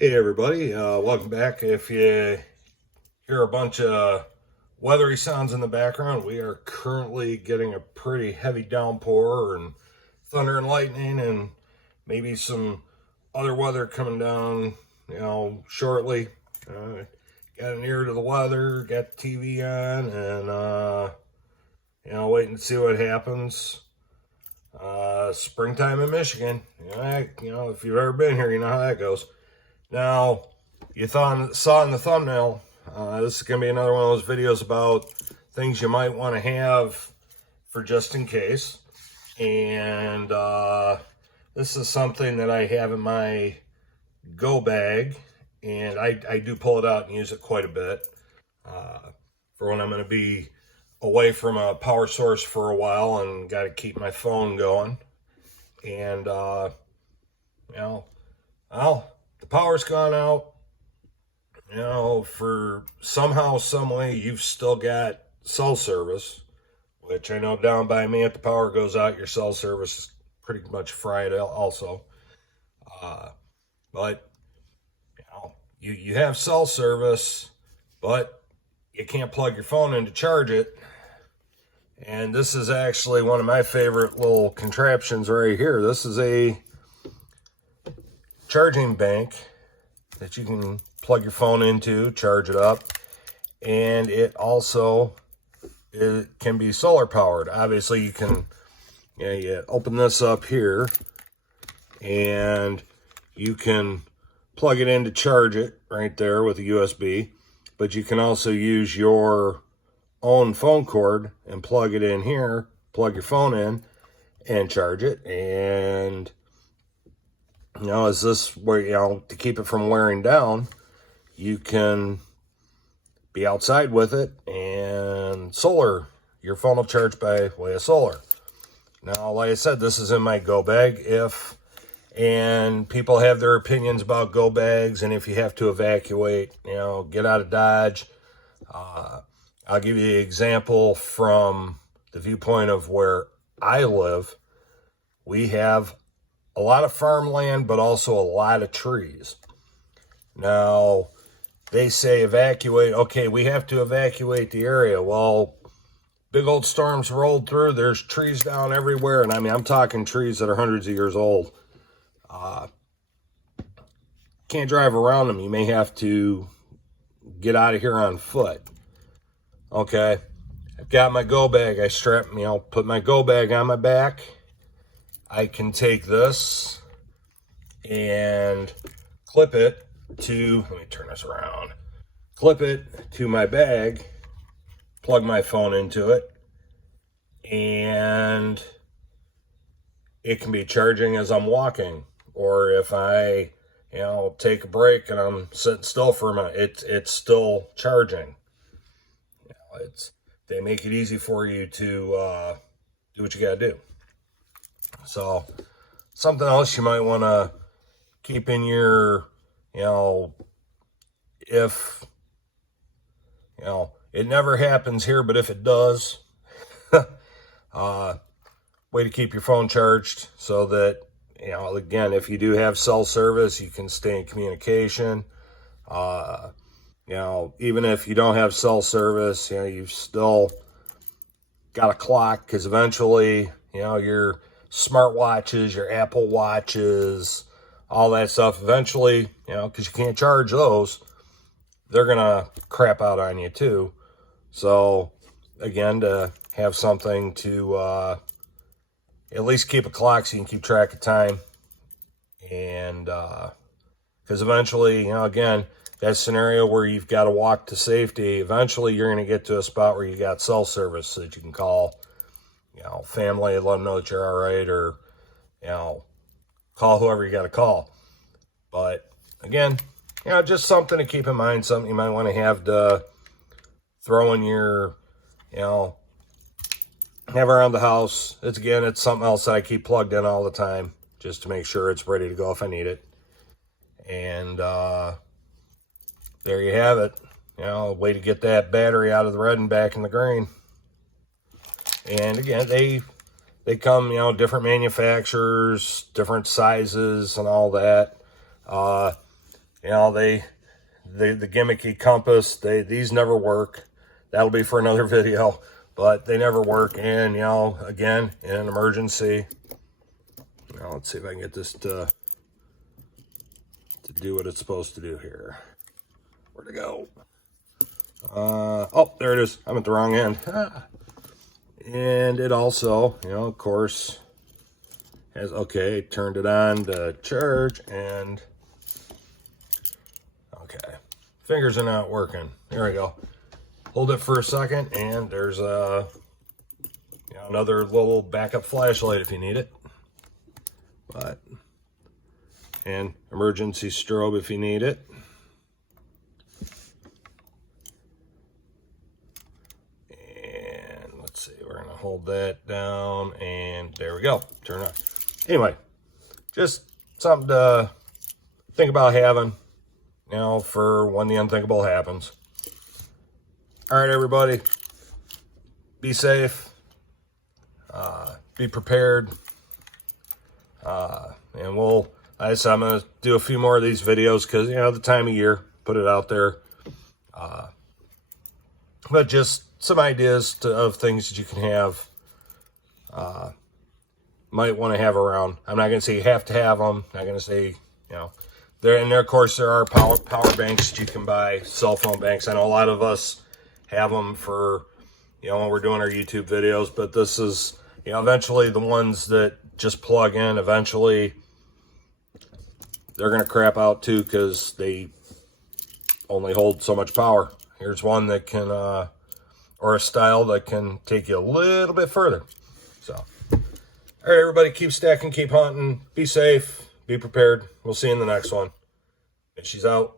Hey everybody, welcome back. If you hear a bunch of weathery sounds in the background, we are currently getting a pretty heavy downpour and thunder and lightning and maybe some other weather coming down, shortly. Got an ear to the weather, got the TV on, and waiting to see what happens. Springtime in Michigan. If you've ever been here, you know how that goes. Now, you saw in the thumbnail, this is going to be another one of those videos about things you might want to have for just in case. And this is something that I have in my go bag, and I do pull it out and use it quite a bit for when I'm going to be away from a power source for a while and got to keep my phone going. And, the power's gone out, for somehow, some way, you've still got cell service, which I know down by me, if the power goes out, your cell service is pretty much fried also. But, you have cell service, but you can't plug your phone in to charge it. And this is actually one of my favorite little contraptions right here. This is a charging bank that you can plug your phone into, charge it up, and it can be solar powered. Obviously, you can you open this up here, and you can plug it in to charge it right there with a USB, but you can also use your own phone cord and plug it in here, plug your phone in, and charge it. And is this where, to keep it from wearing down, you can be outside with it and your phone will charge by way of solar. Now, like I said, this is in my go bag. And people have their opinions about go bags, and if you have to evacuate, get out of Dodge. I'll give you the example from the viewpoint of where I live. We have a lot of farmland, but also a lot of trees. Now, they say evacuate. Okay, we have to evacuate the area. Well, big old storms rolled through. There's trees down everywhere. And I'm talking trees that are hundreds of years old. Can't drive around them. You may have to get out of here on foot. Okay, I've got my go bag. I put my go bag on my back. I can take this and clip it to, let me turn this around, clip it to my bag, plug my phone into it, and it can be charging as I'm walking. Or if I, take a break and I'm sitting still for a minute, it's still charging. They make it easy for you to do what you got to do. So, something else you might want to keep in your, if, it never happens here, but if it does, way to keep your phone charged so that, again, if you do have cell service, you can stay in communication. Even if you don't have cell service, you've still got a clock, because eventually, your smartwatches, your Apple Watches, all that stuff, eventually, because you can't charge those, they're going to crap out on you too. So, again, to have something to at least keep a clock so you can keep track of time. And because eventually, again, that scenario where you've got to walk to safety, eventually you're going to get to a spot where you got cell service so that you can call, family, let them know that you're all right, or, call whoever you got to call. But again, just something to keep in mind, something you might want to have to throw in your, have around the house. It's something else that I keep plugged in all the time just to make sure it's ready to go if I need it. And, there you have it. A way to get that battery out of the red and back in the green. And again, they come, different manufacturers, different sizes and all that. you know, the gimmicky compass, these never work. That'll be for another video, but they never work. And, you know, again, in an emergency, now let's see if I can get this to do what it's supposed to do here. Where'd it go? Oh, there it is. I'm at the wrong end. And it also, you know, of course, has, okay, turned it on to charge, and okay, fingers are not working. There we go. Hold it for a second, and there's a, you know, another little backup flashlight if you need it. But, and emergency strobe if you need it. And let's see, we're gonna hold that down, and there we go. Turn on. Anyway, just something to think about having, you know, for when the unthinkable happens. All right, everybody, be safe, be prepared, and I said, I'm going to do a few more of these videos because, you know, the time of year, put it out there. But just some ideas of things that you can have, might want to have around. I'm not going to say you have to have them. I'm not going to say, you know, of course, there are power banks that you can buy, cell phone banks. I know a lot of us have them for, you know, when we're doing our YouTube videos, but this is, you know, eventually the ones that just plug in, eventually they're going to crap out too, because they only hold so much power. Here's one that can, or a style that can take you a little bit further. So, all right, everybody, keep stacking, keep hunting, be safe, be prepared. We'll see you in the next one. And she's out.